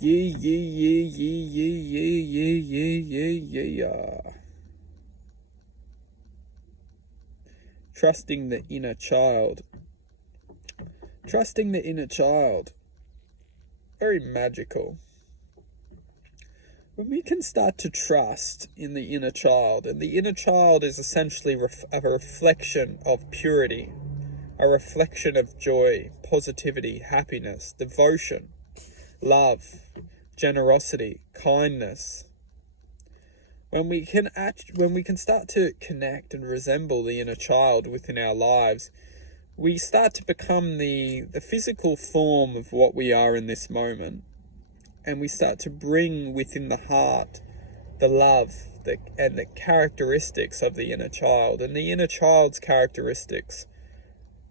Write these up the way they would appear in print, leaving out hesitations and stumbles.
Yeah, yeah, yeah, yeah, yeah, yeah, yeah, yeah, yeah. Trusting the inner child. Trusting the inner child. Very magical. When we can start to trust in the inner child, and the inner child is essentially a reflection of purity, a reflection of joy, positivity, happiness, devotion, love, generosity, kindness. When we can start to connect and resemble the inner child within our lives, we start to become the physical form of what we are in this moment, and we start to bring within the heart the love and the characteristics of the inner child. And the inner child's characteristics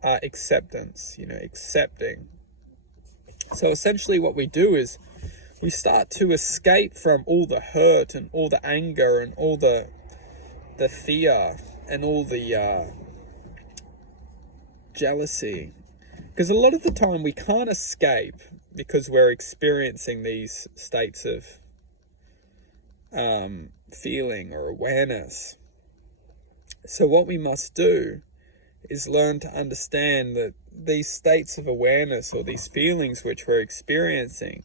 are acceptance, accepting. So essentially what we do is we start to escape from all the hurt and all the anger and all the fear and all the jealousy. Because a lot of the time we can't escape because we're experiencing these states of feeling or awareness. So what we must do is learn to understand that these states of awareness or these feelings which we're experiencing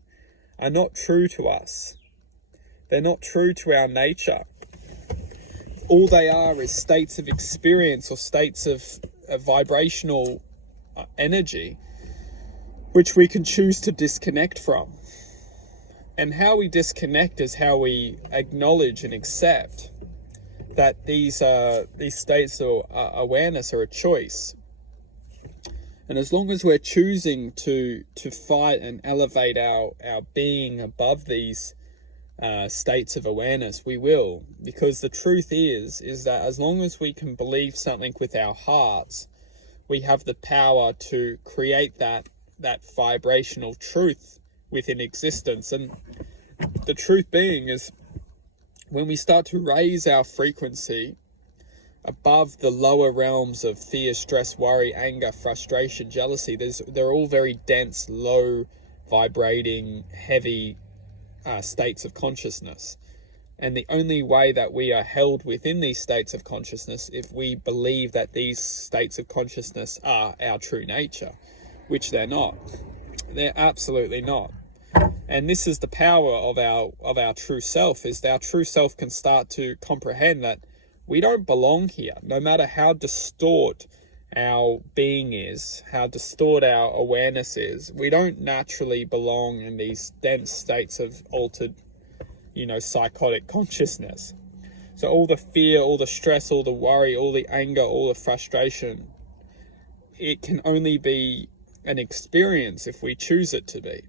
are not true to us. They're not true to our nature. All they are is states of experience or states of vibrational energy which we can choose to disconnect from. And how we disconnect is how we acknowledge and accept that these states of awareness are a choice. And as long as we're choosing to fight and elevate our being above these states of awareness, we will. Because the truth is that as long as we can believe something with our hearts, we have the power to create that vibrational truth within existence. And the truth being is, when we start to raise our frequency above the lower realms of fear, stress, worry, anger, frustration, jealousy, they're all very dense, low vibrating, heavy states of consciousness. And the only way that we are held within these states of consciousness, if we believe that these states of consciousness are our true nature, which they're not. They're absolutely not. And this is the power of our true self, is our true self can start to comprehend that we don't belong here. No matter how distort our being is, how distort our awareness is, we don't naturally belong in these dense states of altered, psychotic consciousness. So all the fear, all the stress, all the worry, all the anger, all the frustration, it can only be an experience if we choose it to be.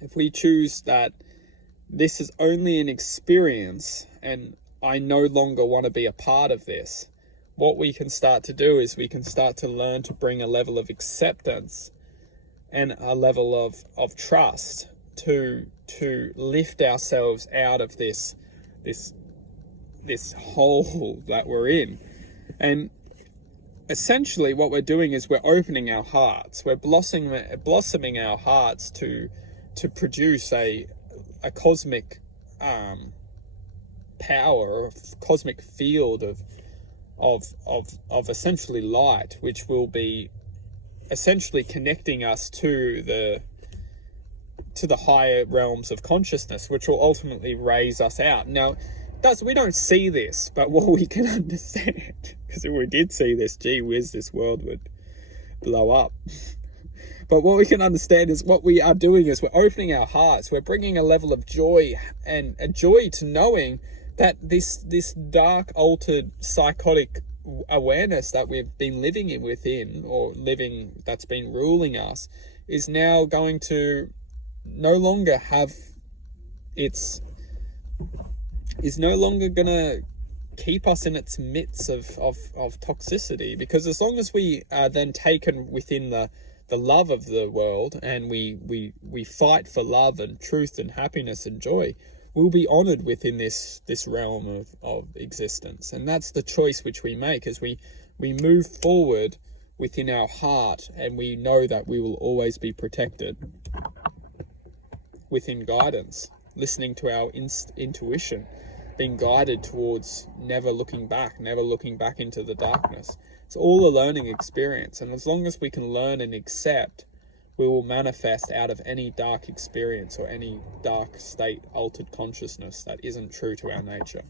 If we choose that this is only an experience and I no longer want to be a part of this, what we can start to do is we can start to learn to bring a level of acceptance and a level of trust to lift ourselves out of this hole that we're in. And essentially what we're doing is we're opening our hearts. We're blossoming our hearts to produce a cosmic power, a cosmic field of essentially light, which will be essentially connecting us to the higher realms of consciousness, which will ultimately raise us out. Now, we don't see this, but what we can understand, because if we did see this, gee whiz, this world would blow up. But what we can understand is what we are doing is we're opening our hearts. We're bringing a level of joy, and a joy to knowing that this dark, altered, psychotic awareness that we've been living that's been ruling us, is now going to no longer have is no longer going to keep us in its midst of toxicity. Because as long as we are then taken within the love of the world, and we fight for love and truth and happiness and joy, we'll be honored within this realm of existence. And that's the choice which we make as we move forward within our heart, and we know that we will always be protected. within guidance, listening to our intuition, being guided towards never looking back into the darkness. It's all a learning experience, and as long as we can learn and accept, we will manifest out of any dark experience or any dark state, altered consciousness that isn't true to our nature.